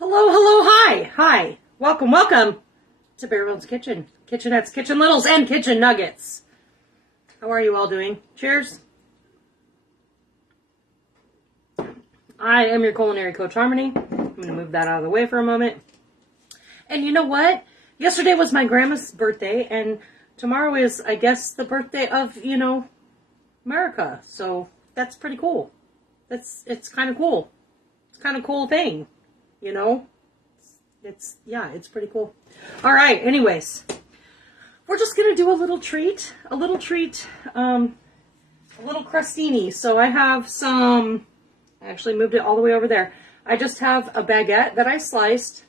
Hello, hello, hi. Welcome to Bear Bones Kitchen. Kitchenettes, Kitchen Littles, and Kitchen Nuggets. How are you all doing? Cheers. I am your culinary coach, Harmony. I'm going to move that out of the way for a moment. And you know what? Yesterday was my grandma's birthday, and tomorrow is, I guess, the birthday of, America. So that's pretty cool. It's kind of cool. It's kind of cool thing, It's pretty cool. All right, anyways, we're just going to do a little crostini. So I have I actually moved it all the way over there. I just have a baguette that I sliced.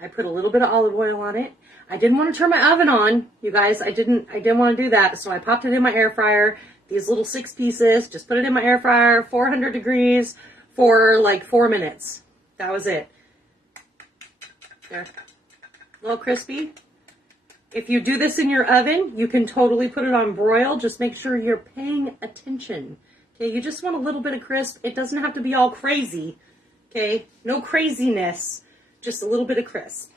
I put a little bit of olive oil on it. I didn't want to turn my oven on, you guys. I didn't want to do that. So I popped it in my air fryer. These little 6 pieces, just put it in my air fryer, 400 degrees for like 4 minutes. That was it. There. A little crispy. If you do this in your oven, you can totally put it on broil. Just make sure you're paying attention. Okay, you just want a little bit of crisp. It doesn't have to be all crazy. Okay, no craziness. Just a little bit of crisp.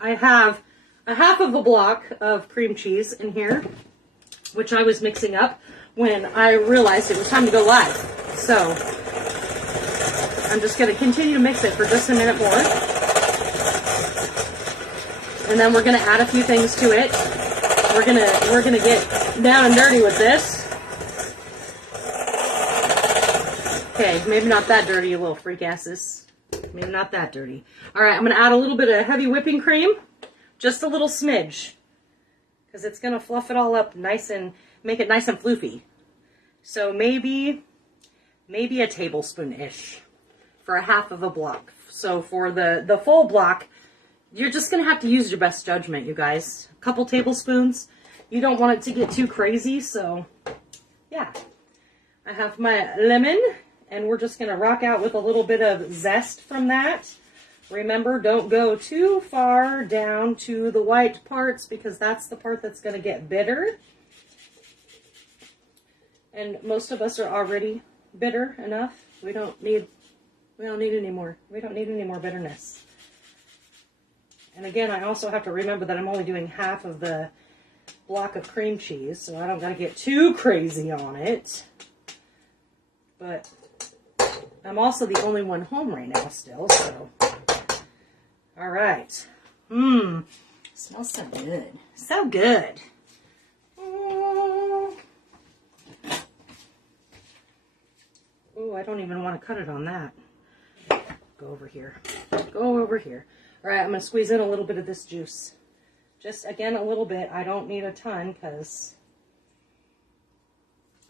I have a half of a block of cream cheese in here, which I was mixing up when I realized it was time to go live. So I'm just going to continue to mix it for just a minute more. And then we're going to add a few things to it. We're going to get down and dirty with this. Okay, maybe not that dirty, you little freak asses. Maybe not that dirty. All right, I'm going to add a little bit of heavy whipping cream. Just a little smidge. Because it's going to fluff it all up nice and make it nice and floofy. So maybe a tablespoon-ish for a half of a block. So for the full block, you're just going to have to use your best judgment, you guys. A couple tablespoons. You don't want it to get too crazy, so yeah. I have my lemon, and we're just going to rock out with a little bit of zest from that. Remember, don't go too far down to the white parts because that's the part that's going to get bitter. And most of us are already bitter enough. We don't need any more. We don't need any more bitterness. And again, I also have to remember that I'm only doing half of the block of cream cheese, so I don't got to get too crazy on it. But I'm also the only one home right now still, so. All right. Smells so good. So good. Oh, I don't even want to cut it on that. Go over here. Go over here. All right, I'm going to squeeze in a little bit of this juice. Just, again, a little bit. I don't need a ton because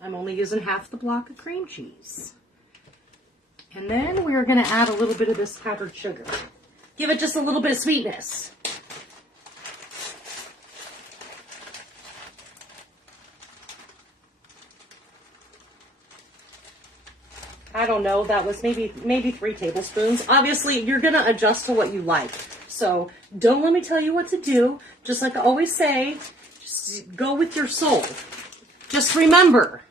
I'm only using half the block of cream cheese. And then we're going to add a little bit of this powdered sugar. Give it just a little bit of sweetness. I don't know, that was maybe 3 tablespoons. Obviously, you're going to adjust to what you like. So don't let me tell you what to do. Just like I always say, just go with your soul. Just remember,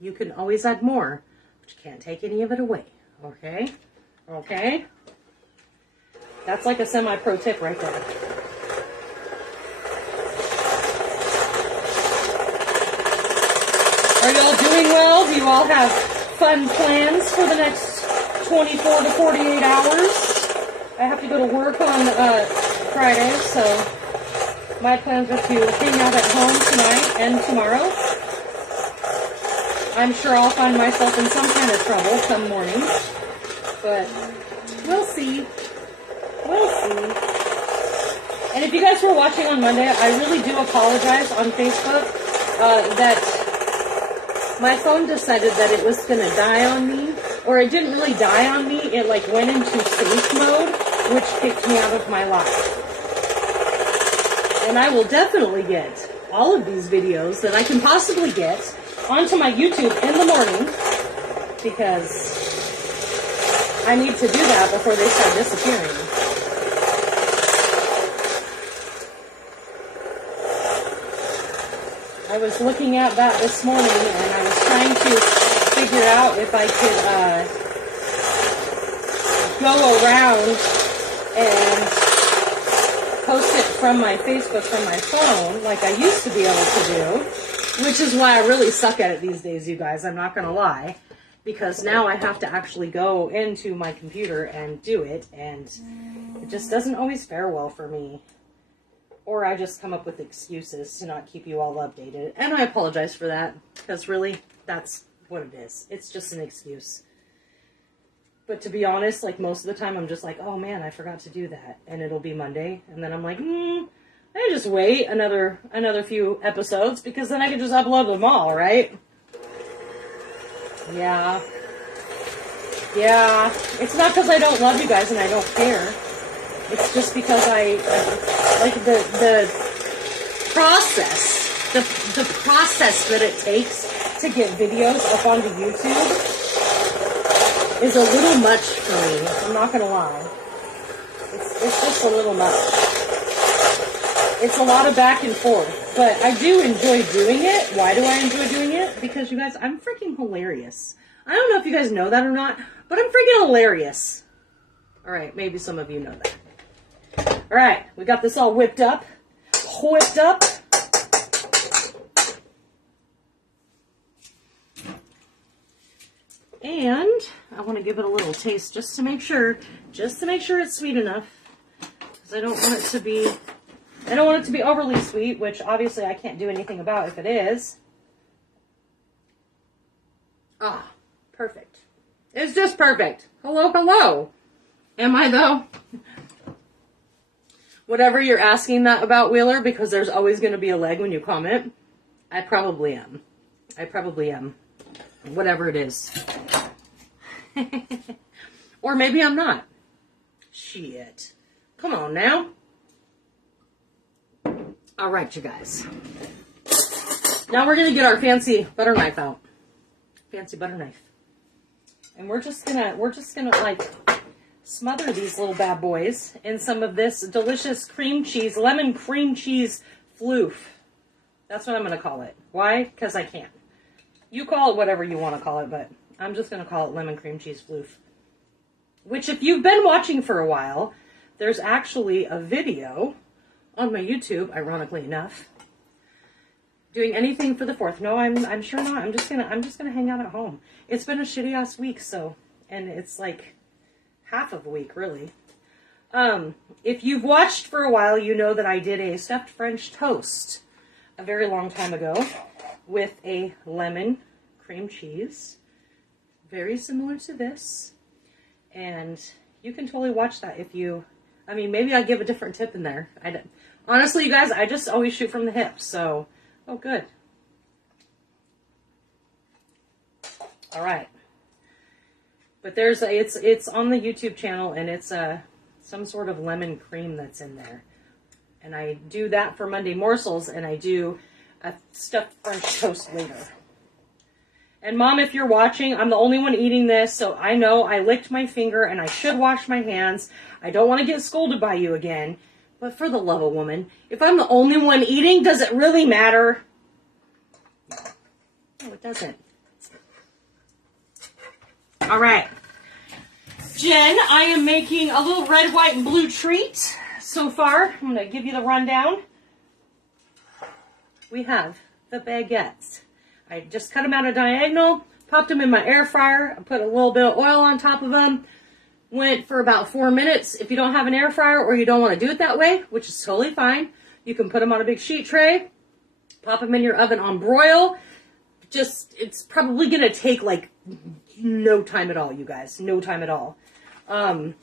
you can always add more, but you can't take any of it away. Okay? Okay? That's like a semi-pro tip right there. Are y'all doing well? Do you all have fun plans for the next 24 to 48 hours? I have to go to work on Friday, so my plans are to hang out at home tonight and tomorrow. I'm sure I'll find myself in some kind of trouble some morning, but we'll see. We'll see. And if you guys were watching on Monday, I really do apologize on Facebook that my phone decided that it was going to die on me, or it didn't really die on me, it like went into safe mode, which kicked me out of my life. And I will definitely get all of these videos that I can possibly get onto my YouTube in the morning, because I need to do that before they start disappearing. I was looking at that this morning, and I was trying to figure out if I could go around and post it from my Facebook from my phone like I used to be able to do, which is why I really suck at it these days, you guys. I'm not going to lie, because now I have to actually go into my computer and do it, and it just doesn't always fare well for me. Or I just come up with excuses to not keep you all updated. And I apologize for that, because really, that's what it is. It's just an excuse. But to be honest, like most of the time, I'm just like, oh man, I forgot to do that. And it'll be Monday. And then I'm like, I just wait another few episodes, because then I can just upload them all, right? Yeah. Yeah. It's not because I don't love you guys and I don't care. It's just because I like the process, the process that it takes to get videos up onto YouTube is a little much for me. I'm not gonna lie. It's just a little much. It's a lot of back and forth, but I do enjoy doing it. Why do I enjoy doing it? Because you guys, I'm freaking hilarious. I don't know if you guys know that or not, but I'm freaking hilarious. All right, maybe some of you know that. All right, we got this all whipped up. And I want to give it a little taste just to make sure it's sweet enough. Because I don't want it to be overly sweet, which obviously I can't do anything about if it is. Ah, perfect. It's just perfect. Hello, hello. Am I though? Whatever you're asking that about, Wheeler, because there's always going to be a leg when you comment. I probably am. Whatever it is. Or maybe I'm not. Shit. Come on now. All right, you guys. Now we're going to get our fancy butter knife out. Fancy butter knife. And we're just gonna like smother these little bad boys in some of this delicious cream cheese, lemon cream cheese floof. That's what I'm gonna call it. Why? Because I can. You call it whatever you want to call it, but I'm just gonna call it lemon cream cheese floof. Which, if you've been watching for a while, there's actually a video on my YouTube, ironically enough, doing anything for the 4th. No, I'm sure not. I'm just gonna hang out at home. It's been a shitty ass week, so, and it's like half of a week, really. If you've watched for a while, you know that I did a stuffed French toast a very long time ago with a lemon cream cheese, very similar to this. And you can totally watch that if you, I mean, maybe I give a different tip in there. Honestly, you guys, I just always shoot from the hip, so, oh, good. All right. But there's it's on the YouTube channel, and it's some sort of lemon cream that's in there. And I do that for Monday morsels, and I do a stuffed French toast later. And Mom, if you're watching, I'm the only one eating this, so I know I licked my finger and I should wash my hands. I don't want to get scolded by you again. But for the love of woman, if I'm the only one eating, does it really matter? No, it doesn't. All right. Jen, I am making a little red, white, and blue treat so far. I'm going to give you the rundown. We have the baguettes. I just cut them out a diagonal, popped them in my air fryer, I put a little bit of oil on top of them, went for about 4 minutes. If you don't have an air fryer or you don't want to do it that way, which is totally fine, you can put them on a big sheet tray, pop them in your oven on broil. It's probably going to take like no time at all, you guys. No time at all. And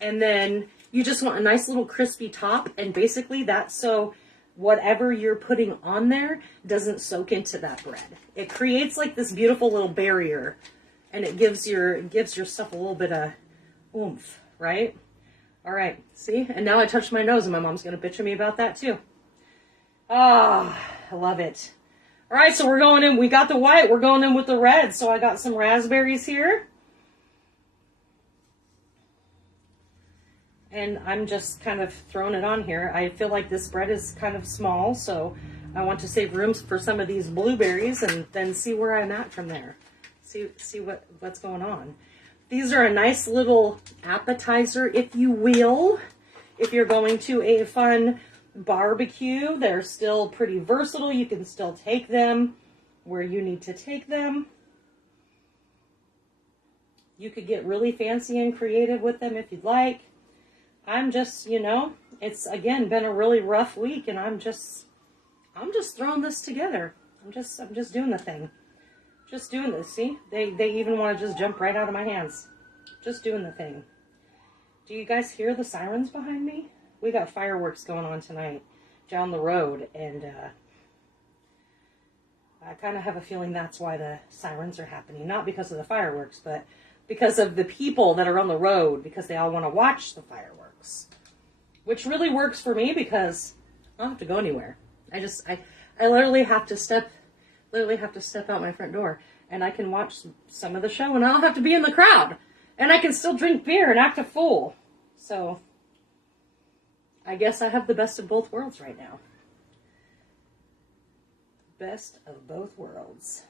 then you just want a nice little crispy top, and basically that's so whatever you're putting on there doesn't soak into that bread. It creates like this beautiful little barrier, and it gives your stuff a little bit of oomph, right? All right, see? And now I touched my nose, and my mom's going to bitch at me about that too. Ah, I love it. All right, so we're going in. We got the white. We're going in with the red. So I got some raspberries here. And I'm just kind of throwing it on here. I feel like this bread is kind of small, so I want to save room for some of these blueberries and then see where I'm at from there. See what's going on. These are a nice little appetizer, if you will. If you're going to a fun barbecue, they're still pretty versatile. You can still take them where you need to take them. You could get really fancy and creative with them if you'd like. I'm just, you know, it's again been a really rough week, and I'm just throwing this together. I'm just doing the thing. Just doing this. See? They even want to just jump right out of my hands. Just doing the thing. Do you guys hear the sirens behind me? We got fireworks going on tonight down the road, and I kind of have a feeling that's why the sirens are happening. Not because of the fireworks, but because of the people that are on the road, because they all want to watch the fireworks. Which really works for me because I don't have to go anywhere. I literally have to step out my front door, and I can watch some of the show, and I don't have to be in the crowd. And I can still drink beer and act a fool. So I guess I have the best of both worlds right now. Best of both worlds.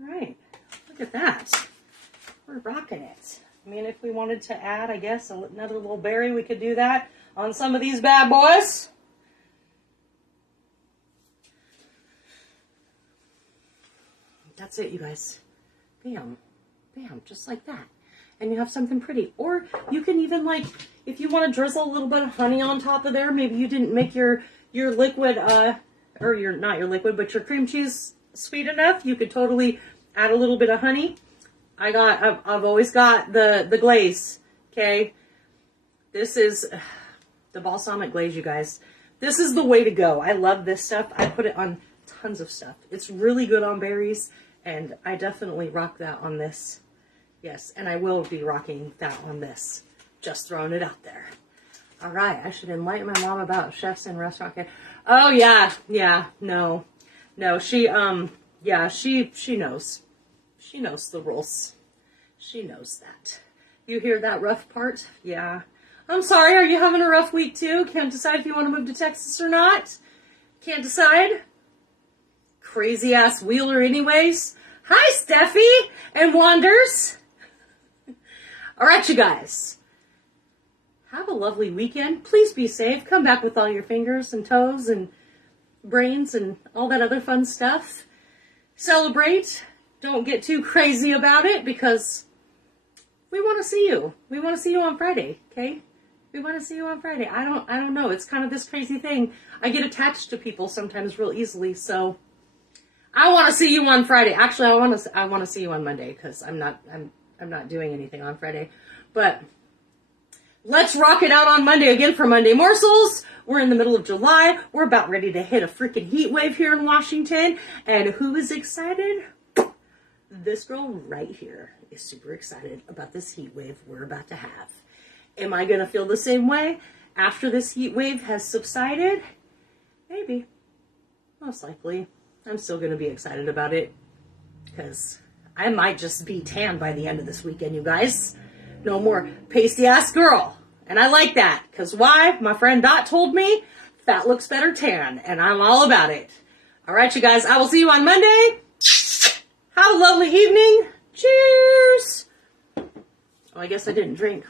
All right, look at that. We're rocking it. I mean, if we wanted to add, I guess, another little berry, we could do that on some of these bad boys. That's it, you guys. Bam. Bam, just like that. And you have something pretty. Or you can even, like, if you want to drizzle a little bit of honey on top of there, maybe you didn't make your liquid, or not your liquid, but your cream cheese sweet enough, you could totally add a little bit of honey. I've always got the glaze, okay? This is the balsamic glaze, you guys. This is the way to go. I love this stuff. I put it on tons of stuff. It's really good on berries, and I definitely rock that on this. Yes, and I will be rocking that on this. Just throwing it out there. All right, I should enlighten my mom about chefs and restaurant. Oh, yeah, no, she knows. She knows the rules. She knows that. You hear that rough part? Yeah. I'm sorry, are you having a rough week too? Can't decide if you want to move to Texas or not? Can't decide? Crazy ass Wheeler anyways. Hi, Steffi and Wanders. All right, you guys. Have a lovely weekend. Please be safe. Come back with all your fingers and toes and brains and all that other fun stuff. Celebrate. Don't get too crazy about it because we want to see you. We want to see you on Friday, okay? We want to see you on Friday. I don't know. It's kind of this crazy thing. I get attached to people sometimes real easily, so I want to see you on Friday. Actually, I want to see you on Monday because I'm not doing anything on Friday. But let's rock it out on Monday again for Monday Morsels. We're in the middle of July. We're about ready to hit a freaking heat wave here in Washington. And who is excited? This girl right here is super excited about this heat wave we're about to have. Am I going to feel the same way after this heat wave has subsided? Maybe. Most likely. I'm still going to be excited about it because I might just be tan by the end of this weekend, you guys. No more pasty-ass girl. And I like that because why? My friend Dot told me fat looks better tan, and I'm all about it. All right, you guys. I will see you on Monday. Have a lovely evening. Cheers. Oh, I guess I didn't drink.